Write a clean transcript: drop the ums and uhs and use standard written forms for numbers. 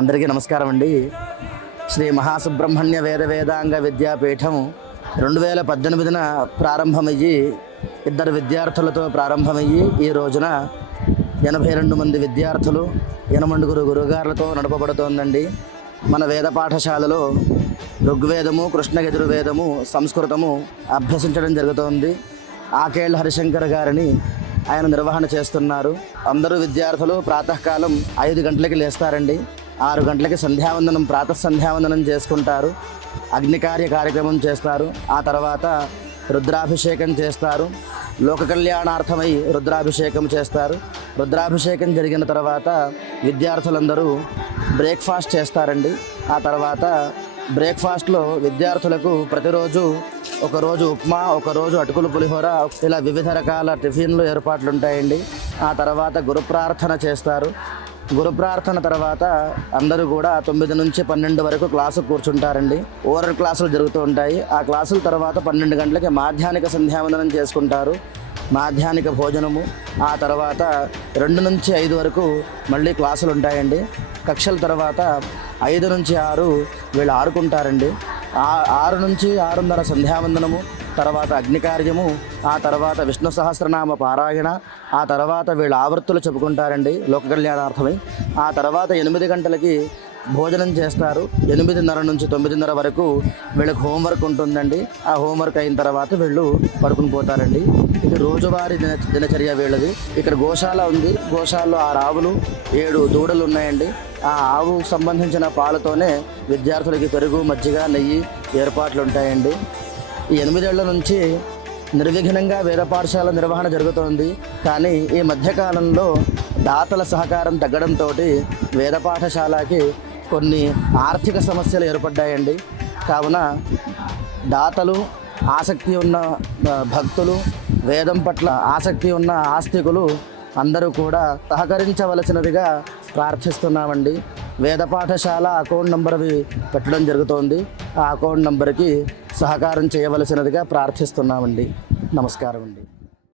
అందరికీ నమస్కారం అండి. శ్రీ మహాసుబ్రహ్మణ్య వేద వేదాంగ విద్యాపీఠం 2018న ప్రారంభమయ్యి ఇద్దరు విద్యార్థులతో ప్రారంభమయ్యి ఈ రోజున 82 మంది విద్యార్థులు 8 గురుగారులతో నడపబడుతోందండి. మన వేద పాఠశాలలో ఋగ్వేదము, కృష్ణయజుర్వేదము, సంస్కృతము అభ్యసించడం జరుగుతోంది. ఆకేళ్ళ హరిశంకర్ గారిని ఆయన నిర్వహణ చేస్తున్నారు. అందరూ విద్యార్థులు ప్రాతకాలం 5 గంటలకి లేస్తారండి. 6 గంటలకి సంధ్యావందనం, ప్రాతః సంధ్యావందనం చేసుకుంటారు. అగ్నికార్య కార్యక్రమం చేస్తారు. ఆ తర్వాత రుద్రాభిషేకం చేస్తారు. లోక కళ్యాణార్థమై రుద్రాభిషేకం చేస్తారు. రుద్రాభిషేకం జరిగిన తర్వాత విద్యార్థులందరూ బ్రేక్ఫాస్ట్ చేస్తారండి. ఆ తర్వాత బ్రేక్ఫాస్ట్లో విద్యార్థులకు ప్రతిరోజు ఒకరోజు ఉప్మా, ఒకరోజు అటుకులు పులిహోర, ఇలా వివిధ రకాల టిఫిన్లు ఏర్పాట్లు ఉంటాయండి. ఆ తర్వాత గురుప్రార్థన చేస్తారు. గురుప్రార్థన తర్వాత అందరూ కూడా 9 నుంచి 12 వరకు క్లాసు కూర్చుంటారండి. ఓరల్ క్లాసులు జరుగుతూ ఉంటాయి. ఆ క్లాసుల తర్వాత 12 గంటలకి మాధ్యాహ్నిక సంధ్యావందనం చేసుకుంటారు. మాధ్యాహ్నిక భోజనము. ఆ తర్వాత 2 నుంచి 5 వరకు మళ్ళీ క్లాసులు ఉంటాయండి. కక్షల తర్వాత 5 నుంచి 6 వీళ్ళు ఆడుకుంటారండి. 6 నుంచి 6:30 సంధ్యావందనము, తర్వాత అగ్నికార్యము, ఆ తర్వాత విష్ణు సహస్రనామ పారాయణ, ఆ తర్వాత వీళ్ళు ఆవర్తులు చెప్పుకుంటారండి లోక కళ్యాణార్థమై. ఆ తర్వాత 8 గంటలకి భోజనం చేస్తారు. 8:30 నుంచి 9:30 వరకు వీళ్ళకి హోంవర్క్ ఉంటుందండి. ఆ హోంవర్క్ అయిన తర్వాత వీళ్ళు పడుకుని పోతారండి. ఇది రోజువారీ దినచర్య వీళ్ళది. ఇక్కడ గోశాల ఉంది. గోశాలలో 6 ఆవులు, 7 దూడలు ఉన్నాయండి. ఆ ఆవుకు సంబంధించిన పాలతోనే విద్యార్థులకి పెరుగు, మజ్జిగ, నెయ్యి ఏర్పాట్లు ఉంటాయండి. ఈ 8 ఏళ్ల నుంచి నిర్విఘ్నంగా వేద పాఠశాల నిర్వహణ జరుగుతోంది. కానీ ఈ మధ్యకాలంలో దాతల సహకారం తగ్గడంతో వేద పాఠశాలకి కొన్ని ఆర్థిక సమస్యలు ఏర్పడ్డాయండి. కావున దాతలు, ఆసక్తి ఉన్న భక్తులు, వేదం పట్ల ఆసక్తి ఉన్న ఆస్తికులు అందరూ కూడా సహకరించవలసినదిగా ప్రార్థిస్తున్నామండి. వేద పాఠశాల అకౌంట్ నంబర్ అవి పెట్టడం జరుగుతోంది. ఆ అకౌంట్ నంబర్కి సహకారం చేయవలసినదిగా ప్రార్థిస్తున్నామండి. నమస్కారం అండి.